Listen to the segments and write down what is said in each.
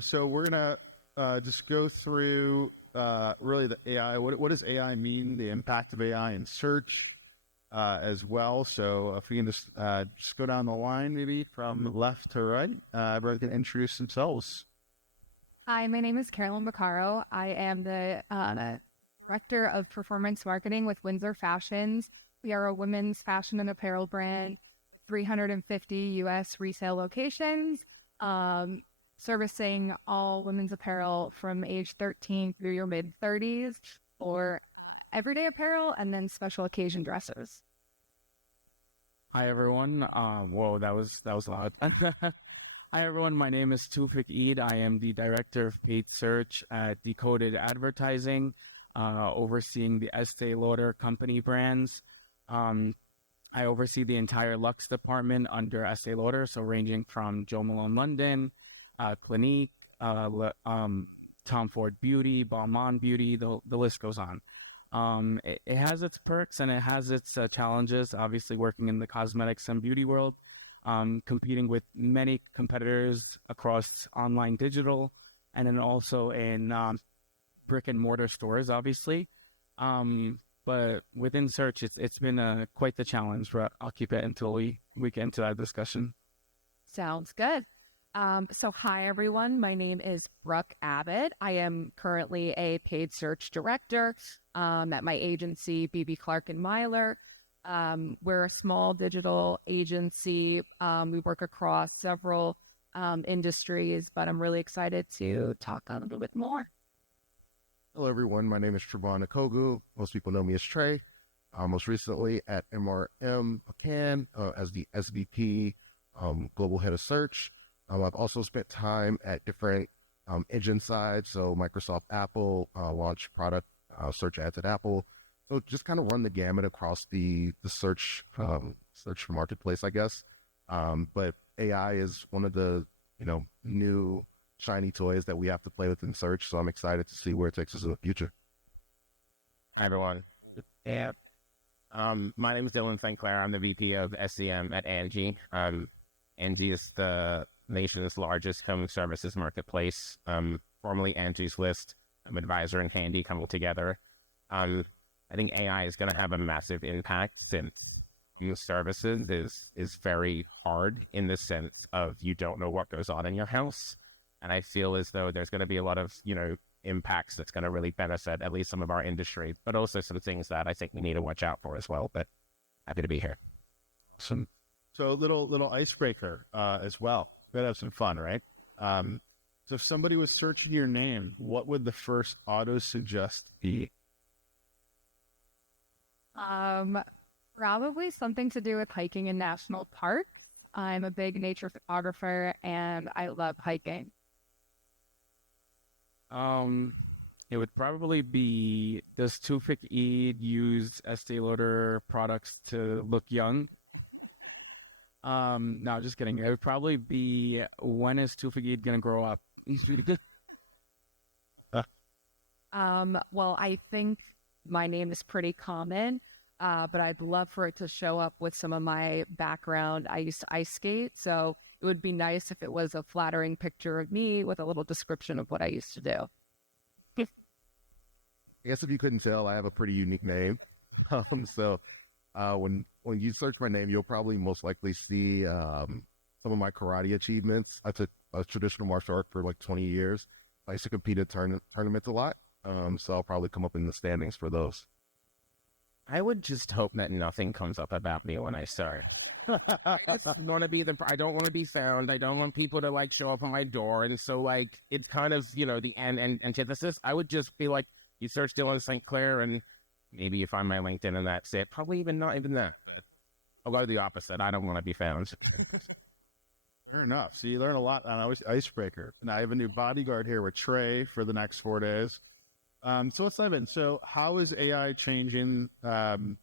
So we're gonna just go through really the AI. What does AI mean? The impact of AI in search as well. So if we can just go down the line, maybe from left to right, everyone can introduce themselves. Hi, my name is Carolyn Vaccaro. I am the Director of Performance Marketing with Windsor Fashions. We are a women's fashion and apparel brand, 350 U.S. resale locations, servicing all women's apparel from age 13 through your mid-30s for everyday apparel and then special occasion dresses. Hi, everyone. Whoa, that was loud. Hi, everyone. My name is Toufic Eid. I am the Director of Paid Search at Decoded Advertising, overseeing the Estee Lauder company brands. I oversee the entire Luxe department under Estee Lauder, so ranging from Jo Malone London, Clinique, Tom Ford Beauty, Balmain Beauty, the list goes on. It has its perks and it has its challenges, obviously working in the cosmetics and beauty world, competing with many competitors across online digital, and then also in brick and mortar stores, obviously. But within search, it's been quite the challenge. I'll keep it until we get into that discussion. Sounds good. So hi, everyone. My name is Brooke Abbott. I am currently a paid search director at my agency, BB Clark and Myler. We're a small digital agency. We work across several industries, but I'm really excited to talk a little bit more. Hello, everyone. My name is Travaughn Akogu. Most people know me as Trey. Most recently at MRM McCann as the SVP Global Head of Search. I've also spent time at different engine sides, so Microsoft, Apple, launch product search ads at Apple. So just kind of run the gamut across the search marketplace, I guess. But AI is one of the new shiny toys that we have to play with in search. So I'm excited to see where it takes us in the future. Hi, everyone. Yeah. My name is Dylan St Clair. I'm the VP of SEM at AGNYC. AGNYC is the nation's largest home services marketplace. Formerly Angie's List, Advisor and Handy coming together. I think AI is going to have a massive impact since services is very hard in the sense of you don't know what goes on in your house. And I feel as though there's going to be a lot of, impacts that's going to really benefit at least some of our industry, but also some things that I think we need to watch out for as well. But happy to be here. Awesome. So little icebreaker as well. We gotta have some fun, right? So if somebody was searching your name, what would the first auto suggest be? Probably something to do with hiking in national parks. I'm a big nature photographer and I love hiking. It would probably be, does Toufic Eid use Estee Lauder products to look young? No, just kidding. It would probably be, when is Toufic Eid gonna grow up? He's really good. Well, I think my name is pretty common, but I'd love for it to show up with some of my background. I used to ice skate, so it would be nice if it was a flattering picture of me with a little description of what I used to do. I guess if you couldn't tell, I have a pretty unique name. So when you search my name, you'll probably most likely see some of my karate achievements. I took a traditional martial art for like 20 years. I used to compete at tournaments a lot. So I'll probably come up in the standings for those. I would just hope that nothing comes up about me when I start. I don't want to be found. I don't want people to show up on my door. And so it's kind of, the antithesis. I would just be like, you search Dylan St Clair and maybe you find my LinkedIn and that's it. Probably not even that. But I'll go the opposite. I don't want to be found. Fair enough. So you learn a lot on icebreaker. And I have a new bodyguard here with Trey for the next 4 days. So let's dive in. So how is AI changing the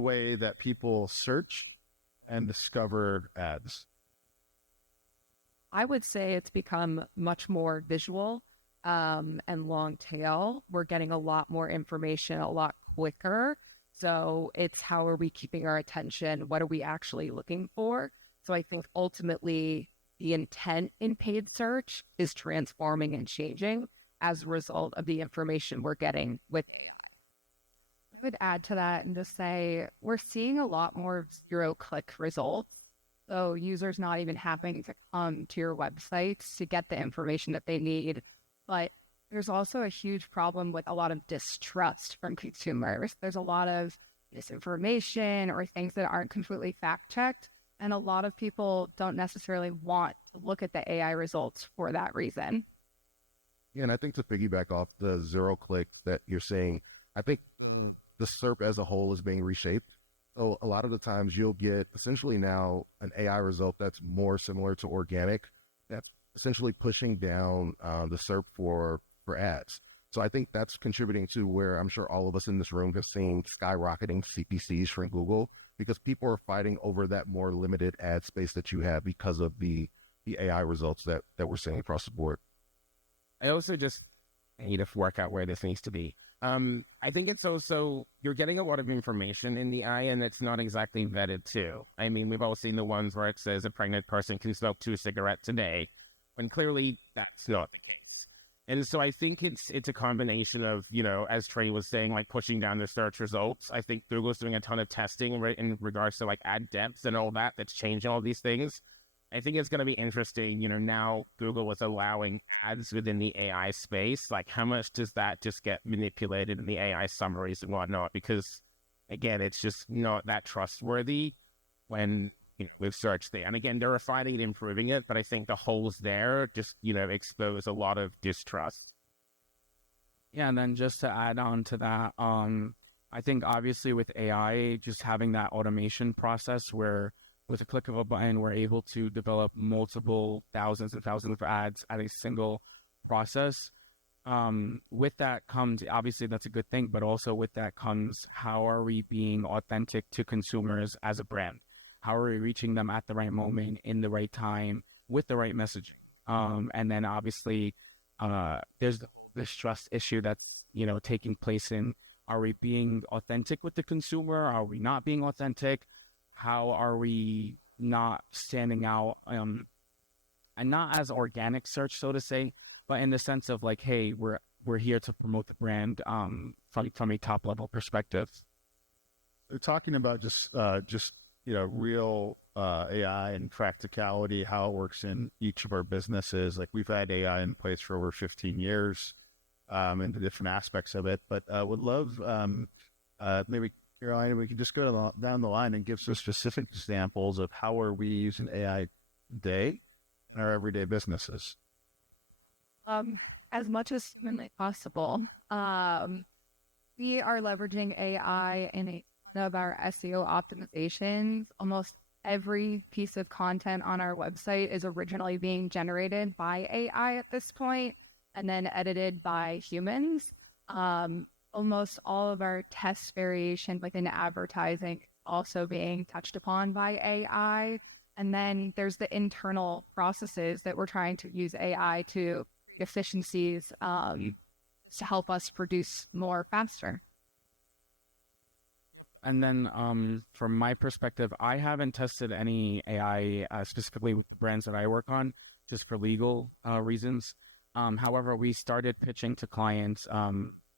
way that people search and discover ads? I would say it's become much more visual and long tail. We're getting a lot more information a lot quicker. So it's how are we keeping our attention? What are we actually looking for? So I think ultimately the intent in paid search is transforming and changing as a result of the information we're getting with AI. I would add to that and just say we're seeing a lot more zero-click results. So users not even having to come to your websites to get the information that they need. But there's also a huge problem with a lot of distrust from consumers. There's a lot of misinformation or things that aren't completely fact-checked. And a lot of people don't necessarily want to look at the AI results for that reason. Yeah, and I think to piggyback off the zero click that you're saying, I think the SERP as a whole is being reshaped. So a lot of the times you'll get essentially now an AI result that's more similar to organic, that's essentially pushing down the SERP for ads. So I think that's contributing to where I'm sure all of us in this room have seen skyrocketing CPCs from Google, because people are fighting over that more limited ad space that you have because of the AI results that we're seeing across the board. I also just need to work out where this needs to be. I think it's also, you're getting a lot of information in the AI and it's not exactly vetted too. I mean, we've all seen the ones where it says a pregnant person can smoke 2 cigarettes a day, when clearly that's not the case. And so I think it's a combination of, you know, as Trey was saying, like pushing down the search results. I think Google's doing a ton of testing in regards to like ad depth and all that, that's changing all these things. I think it's going to be interesting, you know, now Google is allowing ads within the AI space. Like, how much does that just get manipulated in the AI summaries and whatnot? Because, again, it's just not that trustworthy when, you know, with search there. And again, they're refining and improving it, but I think the holes there just, you know, expose a lot of distrust. Yeah, and then just to add on to that, I think obviously with AI, just having that automation process where with a click of a button, we're able to develop multiple thousands and thousands of ads at a single process. With that comes, obviously that's a good thing, but also with that comes, how are we being authentic to consumers as a brand? How are we reaching them at the right moment, in the right time, with the right messaging? And then obviously, there's this trust issue that's, you know, taking place in, are we being authentic with the consumer? Are we not being authentic? How are we not standing out, and not as organic search, so to say, but in the sense of like, hey, we're here to promote the brand from a top level perspective. They're talking about just you know, real AI and practicality, how it works in each of our businesses. Like, we've had AI in place for over 15 years, and the different aspects of it. But would love maybe, Carolyn, we can just go down the line and give some specific examples of how are we using AI today in our everyday businesses. As much as humanly possible. We are leveraging AI in one of our SEO optimizations. Almost every piece of content on our website is originally being generated by AI at this point, and then edited by humans. Almost all of our test variation within advertising also being touched upon by AI. And then there's the internal processes that we're trying to use AI to efficiencies to help us produce more faster. And then from my perspective, I haven't tested any AI specifically with the brands that I work on, just for legal reasons. However, we started pitching to clients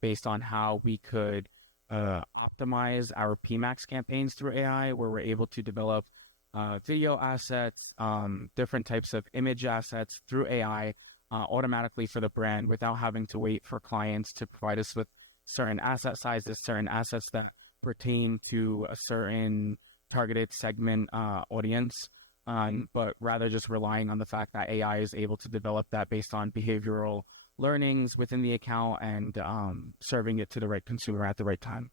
based on how we could optimize our PMAX campaigns through AI, where we're able to develop video assets, different types of image assets through AI automatically for the brand without having to wait for clients to provide us with certain asset sizes, certain assets that pertain to a certain targeted segment audience, but rather just relying on the fact that AI is able to develop that based on behavioral learnings within the account and serving it to the right consumer at the right time.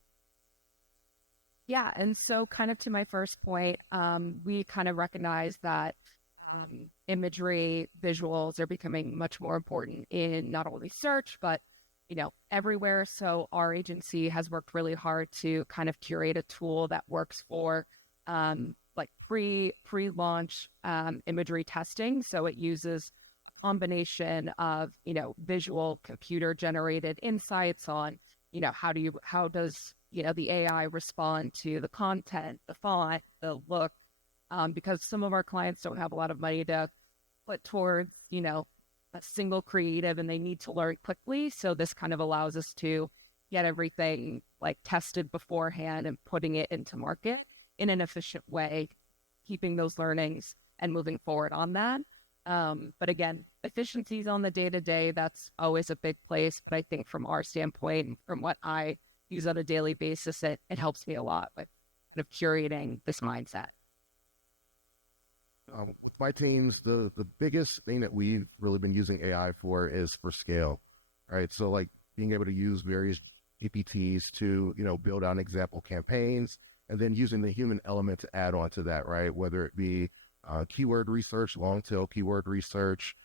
Yeah, and so kind of to my first point, we kind of recognize that imagery, visuals are becoming much more important in not only search, but, you know, everywhere. So our agency has worked really hard to kind of curate a tool that works for like pre-launch imagery testing. So it uses a combination of, you know, visual computer generated insights on, you know, how does, you know, the AI respond to the content, the font, the look, because some of our clients don't have a lot of money to put towards, a single creative and they need to learn quickly. So this kind of allows us to get everything like tested beforehand and putting it into market in an efficient way, keeping those learnings and moving forward on that. But again, efficiencies on the day-to-day, that's always a big place. But I think from our standpoint, from what I use on a daily basis, it helps me a lot with kind of curating this mindset. With my teams, the biggest thing that we've really been using AI for is for scale, right? So like being able to use various GPTs to, build out example campaigns, and then using the human element to add on to that, right? Whether it be keyword research, long tail keyword research,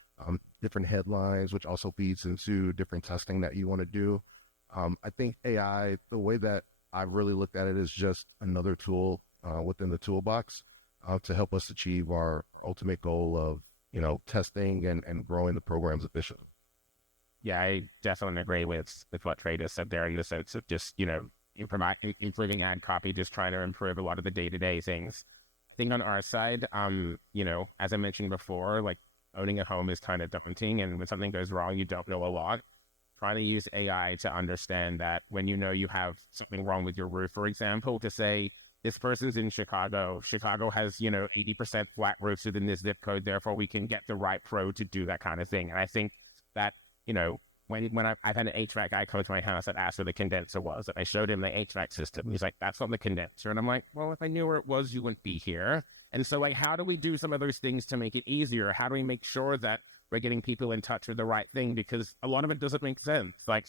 different headlines, which also feeds into different testing that you want to do. I think AI, the way that I've really looked at it, is just another tool within the toolbox to help us achieve our ultimate goal of, testing and growing the programs efficiently. Yeah, I definitely agree with what Trey just said there, in the sense of just, improving ad copy, just trying to improve a lot of the day-to-day things. I think on our side, as I mentioned before, like owning a home is kind of daunting, and when something goes wrong, you don't know a lot. Trying to use AI to understand that when you have something wrong with your roof, for example, to say, this person's in Chicago. Chicago has, 80% flat roofs within this zip code. Therefore, we can get the right pro to do that kind of thing. And I think that, when I've had an HVAC guy come to my house that asked where the condenser was, and I showed him the HVAC system. He's like, that's not the condenser. And I'm like, well, if I knew where it was, you wouldn't be here. And so, like, how do we do some of those things to make it easier? How do we make sure that we're getting people in touch with the right thing? Because a lot of it doesn't make sense. Like,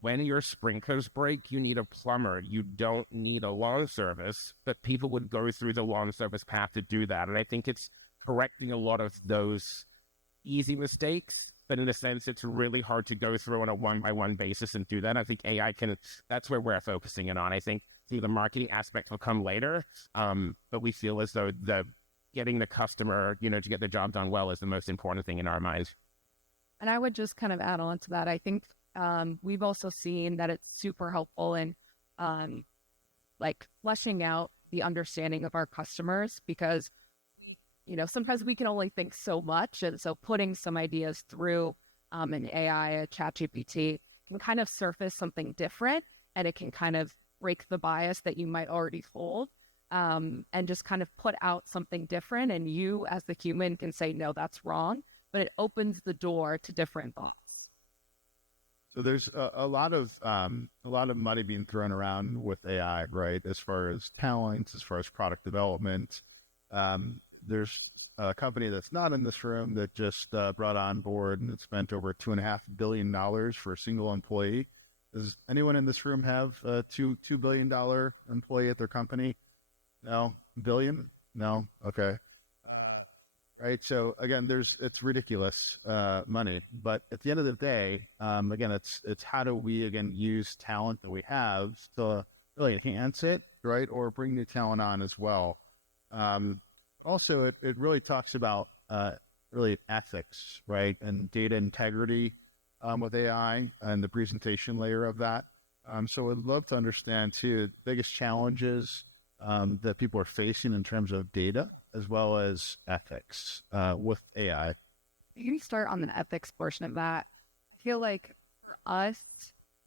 when your sprinklers break, you need a plumber. You don't need a lawn service, but people would go through the lawn service path to do that. And I think it's correcting a lot of those easy mistakes, but in a sense, it's really hard to go through on a one-by-one basis and do that. I think AI that's where we're focusing it on. I think the marketing aspect will come later, but we feel as though getting the customer, to get the job done well is the most important thing in our minds. And I would just kind of add on to that. I think we've also seen that it's super helpful in like fleshing out the understanding of our customers, because sometimes we can only think so much, and so putting some ideas through an AI, a ChatGPT, can kind of surface something different, and it can kind of break the bias that you might already hold, and just kind of put out something different, and you as the human can say, no, that's wrong, but it opens the door to different thoughts. So there's a lot of money being thrown around with AI, right? As far as talent, as far as product development. There's a company that's not in this room that just brought on board and spent over $2.5 billion for a single employee. Does anyone in this room have a $2 billion employee at their company? No? Billion? No? Okay. Right. So again, it's ridiculous money, but at the end of the day, again, it's how do we use talent that we have to really enhance it, right, or bring new talent on as well. Also, it really talks about really ethics, right, and data integrity with AI and the presentation layer of that. So I'd love to understand too the biggest challenges that people are facing in terms of data, as well as ethics with AI. You can start on the ethics portion of that. I feel like for us,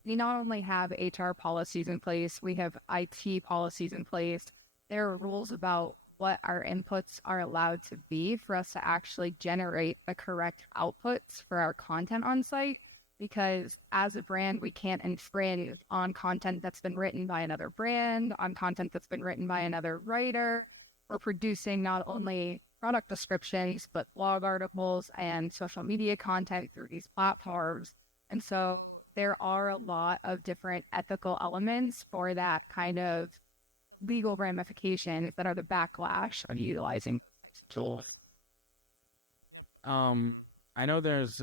we not only have HR policies in place, we have IT policies in place. There are rules about what our inputs are allowed to be for us to actually generate the correct outputs for our content on site. Because as a brand, we can't infringe on content that's been written by another brand, on content that's been written by another writer. We're producing not only product descriptions, but blog articles and social media content through these platforms. And so there are a lot of different ethical elements for that kind of legal ramifications that are the backlash of utilizing tools. I know there's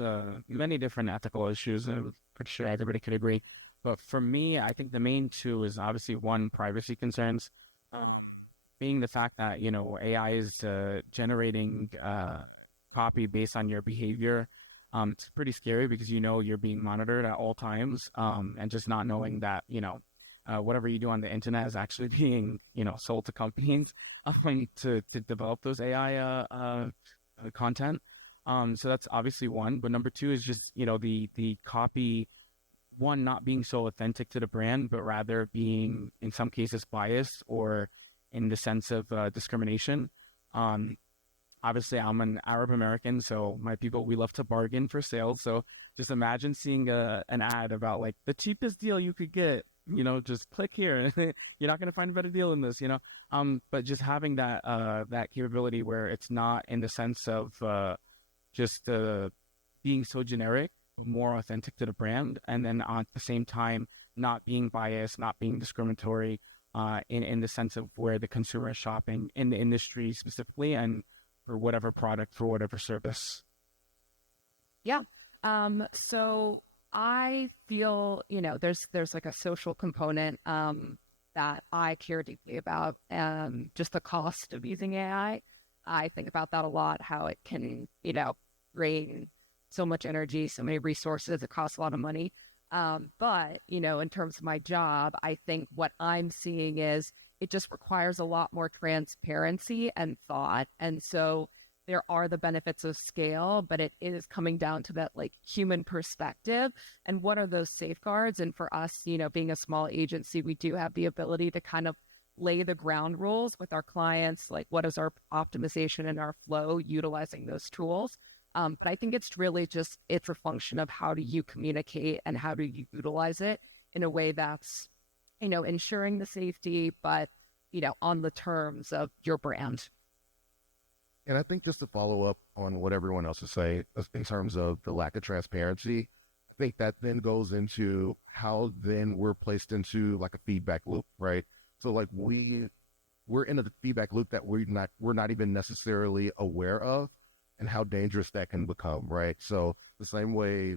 many different ethical issues. I'm pretty sure everybody could agree. But for me, I think the main two is obviously one, privacy concerns. Being the fact that, AI is generating copy based on your behavior. It's pretty scary because you're being monitored at all times, and just not knowing that, whatever you do on the internet is actually being, sold to companies to develop those AI content. So that's obviously one. But number two is just, the copy, one, not being so authentic to the brand, but rather being in some cases biased or in the sense of discrimination. Obviously, I'm an Arab American, so my people, we love to bargain for sales. So just imagine seeing an ad about like the cheapest deal you could get, just click here. You're not going to find a better deal in this, but just having that capability where it's not in the sense of just being so generic, more authentic to the brand, and then at the same time not being biased, not being discriminatory, in the sense of where the consumer is shopping in the industry specifically, and for whatever product, for whatever service. Yeah. So I feel, there's like a social component that I care deeply about, just the cost of using AI. I think about that a lot, how it can, drain so much energy, so many resources, it costs a lot of money. But, in terms of my job, I think what I'm seeing is it just requires a lot more transparency and thought. And so there are the benefits of scale, but it is coming down to that like human perspective and what are those safeguards. And for us, being a small agency, we do have the ability to kind of lay the ground rules with our clients, like what is our optimization and our flow utilizing those tools. But I think it's really just, it's a function of how do you communicate and how do you utilize it in a way that's, ensuring the safety, but, on the terms of your brand. And I think just to follow up on what everyone else is saying in terms of the lack of transparency, I think that then goes into how then we're placed into like a feedback loop, right? So like we're in a feedback loop that we're not even necessarily aware of, and how dangerous that can become, right? So the same way,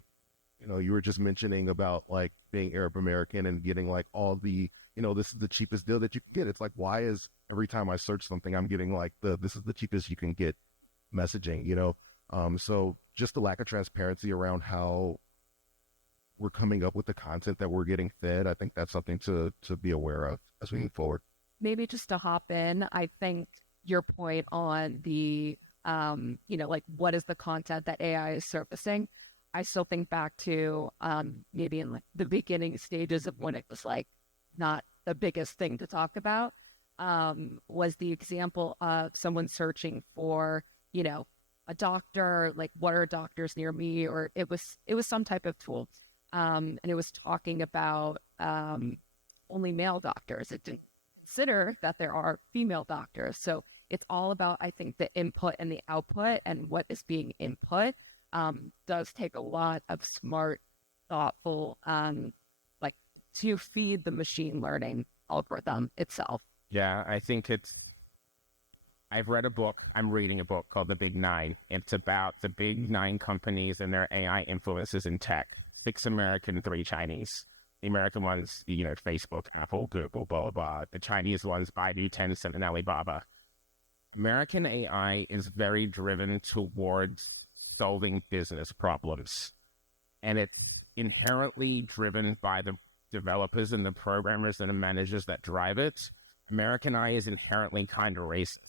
you were just mentioning about like being Arab American and getting like all the, this is the cheapest deal that you can get. It's like, why is every time I search something, I'm getting like this is the cheapest you can get messaging, So just the lack of transparency around how we're coming up with the content that we're getting fed, I think that's something to be aware of as we move forward. Maybe just to hop in, I think your point on the, like what is the content that AI is surfacing? I still think back to maybe in like the beginning stages of when it was like not the biggest thing to talk about, was the example of someone searching for, a doctor, like what are doctors near me? Or it was some type of tool. And it was talking about only male doctors. It didn't consider that there are female doctors. So it's all about, I think, the input and the output, and what is being input does take a lot of smart, thoughtful, like to feed the machine learning algorithm itself. Yeah, I think I've read a book, I'm reading a book called The Big Nine. It's about the big 9 companies and their AI influences in tech. 6 American, 3 Chinese. The American ones, Facebook, Apple, Google, blah, blah, blah. The Chinese ones, Baidu, Tencent, and Alibaba. American AI is very driven towards solving business problems. And it's inherently driven by the developers and the programmers and the managers that drive it. American AI is inherently kind of racist.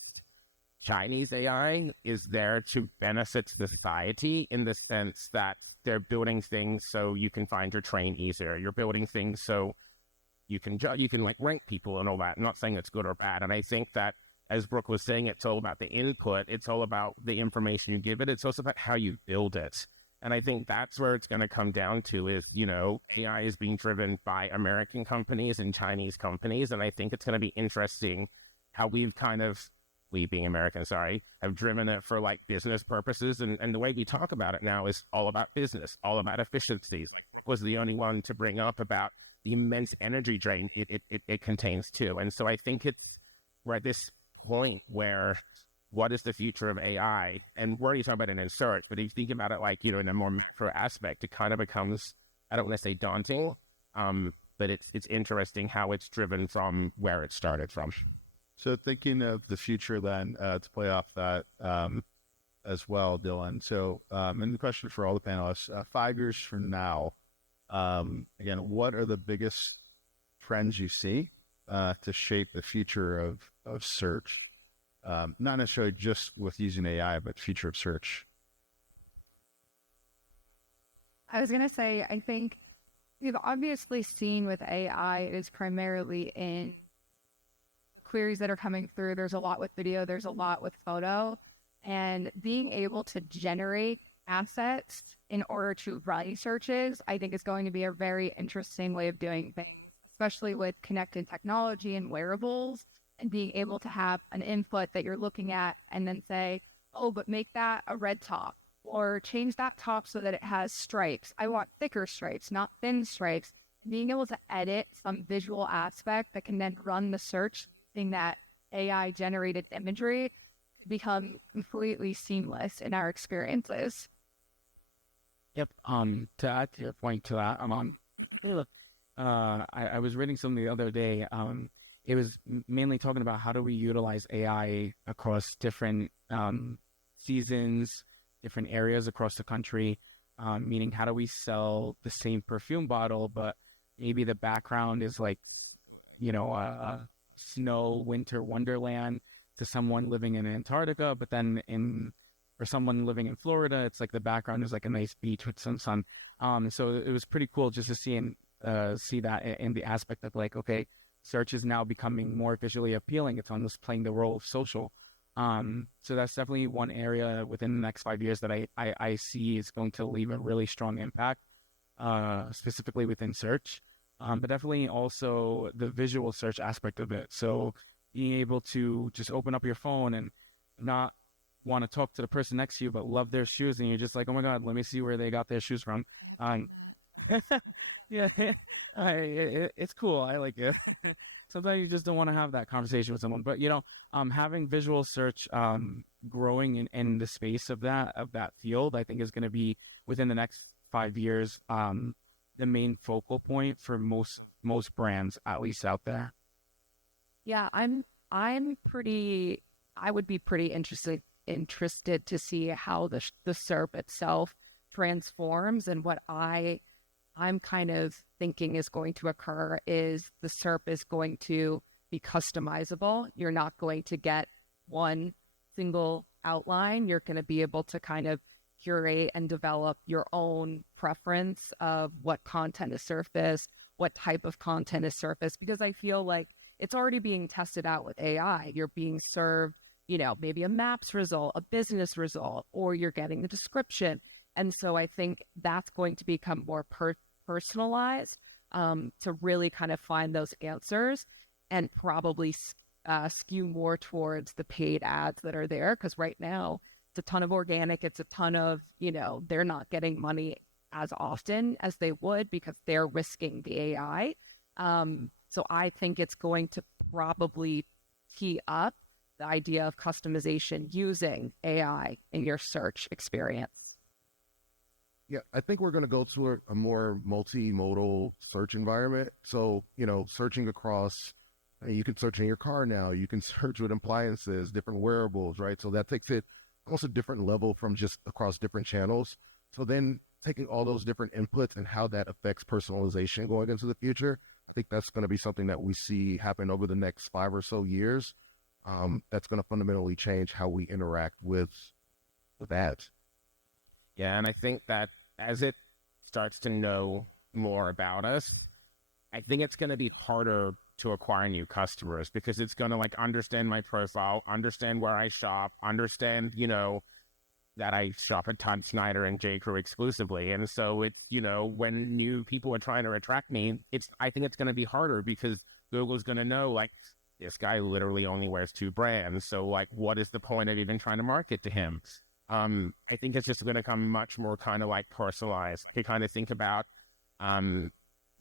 Chinese AI is there to benefit society in the sense that they're building things so you can find your train easier. You're building things so you can like rank people and all that. I'm not saying it's good or bad. And I think that, as Brooke was saying, it's all about the input. It's all about the information you give it. It's also about how you build it. And I think that's where it's going to come down to is, AI is being driven by American companies and Chinese companies. And I think it's going to be interesting how we being American, have driven it for like business purposes. And the way we talk about it now is all about business, all about efficiencies. Like Brooke was the only one to bring up about the immense energy drain it contains too. And so I think we're at this point where what is the future of AI? And we're already talking about it in search, but if you think about it like, in a more macro aspect, it kind of becomes, I don't want to say daunting, but it's interesting how it's driven from where it started from. So thinking of the future then, to play off that as well, Dylan. So, and the question for all the panelists, 5 years from now, again, what are the biggest trends you see to shape the future of search? Not necessarily just with using AI, but future of search. I was going to say, I think we've obviously seen with AI is primarily in queries that are coming through. There's a lot with video, there's a lot with photo, and being able to generate assets in order to run searches, I think is going to be a very interesting way of doing things, especially with connected technology and wearables, and being able to have an input that you're looking at and then say, oh, but make that a red top, or change that top so that it has stripes. I want thicker stripes, not thin stripes. Being able to edit some visual aspect that can then run the search using that AI generated imagery become completely seamless in our experiences. Yep. To add to your point to that, I was reading something the other day. It was mainly talking about how do we utilize AI across different seasons, different areas across the country. Meaning, how do we sell the same perfume bottle, but maybe the background is like, snow, winter wonderland to someone living in Antarctica, but then for someone living in Florida, it's like the background is like a nice beach with some sun. So it was pretty cool just to see that in the aspect of like, okay, search is now becoming more visually appealing. It's almost playing the role of social. So that's definitely one area within the next 5 years that I see is going to leave a really strong impact, specifically within search, but definitely also the visual search aspect of it. So being able to just open up your phone and not want to talk to the person next to you, but love their shoes, and you're just like, oh my God, let me see where they got their shoes from. Yeah, it's cool. I like it. Sometimes you just don't want to have that conversation with someone, but having visual search growing in the space of that field, I think is going to be within the next 5 years the main focal point for most brands, at least out there. Yeah, I would be pretty interested to see how the SERP itself transforms, and what I'm kind of thinking is going to occur is the SERP is going to be customizable. You're not going to get one single outline. You're going to be able to kind of curate and develop your own preference of what content is surfaced, what type of content is surfaced, because I feel like it's already being tested out with AI. You're being served, maybe a maps result, a business result, or you're getting the description. And so I think that's going to become more personalized to really kind of find those answers, and probably skew more towards the paid ads that are there. Because right now, it's a ton of organic. It's a ton of, they're not getting money as often as they would because they're risking the AI. So I think it's going to probably tee up the idea of customization using AI in your search experience. Yeah, I think we're going to go to a more multimodal search environment. So, searching across, you can search in your car now, you can search with appliances, different wearables, right? So that takes it almost a different level from just across different channels. So then taking all those different inputs and how that affects personalization going into the future, I think that's going to be something that we see happen over the next 5 or so years. That's going to fundamentally change how we interact with ads. Yeah, and I think that as it starts to know more about us, I think it's going to be harder to acquire new customers, because it's going to understand my profile, understand where I shop, understand, that I shop at Todd Snyder and J. Crew exclusively. And so it's, when new people are trying to attract me, I think it's going to be harder, because Google's going to know, this guy literally only wears 2 brands. So, what is the point of even trying to market to him? I think it's just going to come much more kind of personalized. You kind of think about the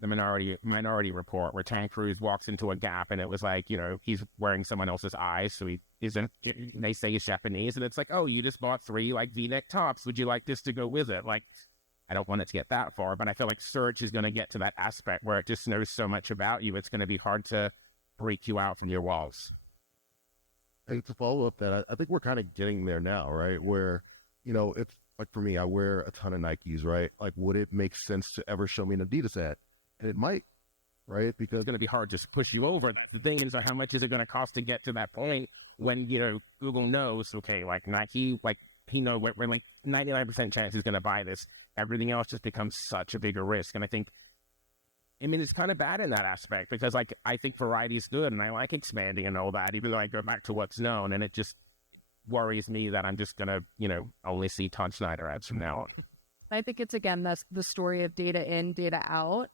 Minority Report, where Tom Cruise walks into a Gap and it was he's wearing someone else's eyes, so he isn't. They say he's Japanese, and it's oh, you just bought 3 V-neck tops. Would you like this to go with it? I don't want it to get that far, but I feel like search is going to get to that aspect where it just knows so much about you. It's going to be hard to break you out from your walls. And to follow up that, I think we're kind of getting there now, right? Where, if for me, I wear a ton of Nikes, right? Would it make sense to ever show me an Adidas ad? And it might, right? Because it's going to be hard to push you over. The thing is, how much is it going to cost to get to that point when, Google knows, okay, Nike, he know we're like 99% chance he's going to buy this. Everything else just becomes such a bigger risk. And I think, I mean, it's kind of bad in that aspect because, like, I think variety is good and I like expanding and all that, even though I go back to what's known. And it just worries me that I'm just going to, you know, only see Todd Schneider ads from now on. I think it's, again, that's the story of data in, data out.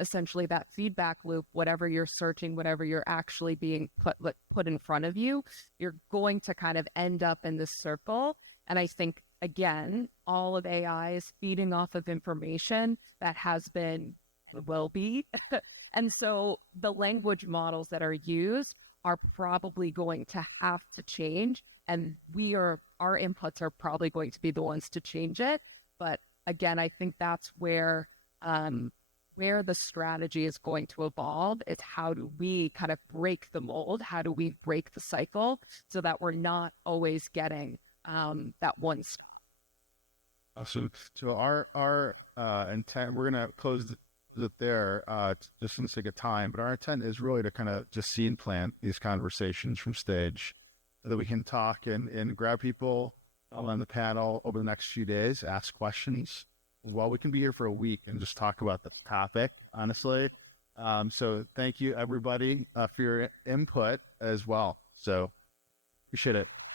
Essentially, that feedback loop, whatever you're searching, whatever you're actually being put in front of you, you're going to kind of end up in this circle. And I think, again, all of AI is feeding off of information that has been, will be. And so the language models that are used are probably going to have to change. And our inputs are probably going to be the ones to change it. But again, I think that's where the strategy is going to evolve. It's how do we kind of break the mold? How do we break the cycle so that we're not always getting that one stop? So our intent, we're going to close it there just for the sake of time, but our intent is really to kind of just seed plant these conversations from stage so that we can talk and grab people on the panel over the next few days, ask questions. Well, we can be here for a week and just talk about the topic, honestly. So thank you, everybody, for your input as well. So appreciate it.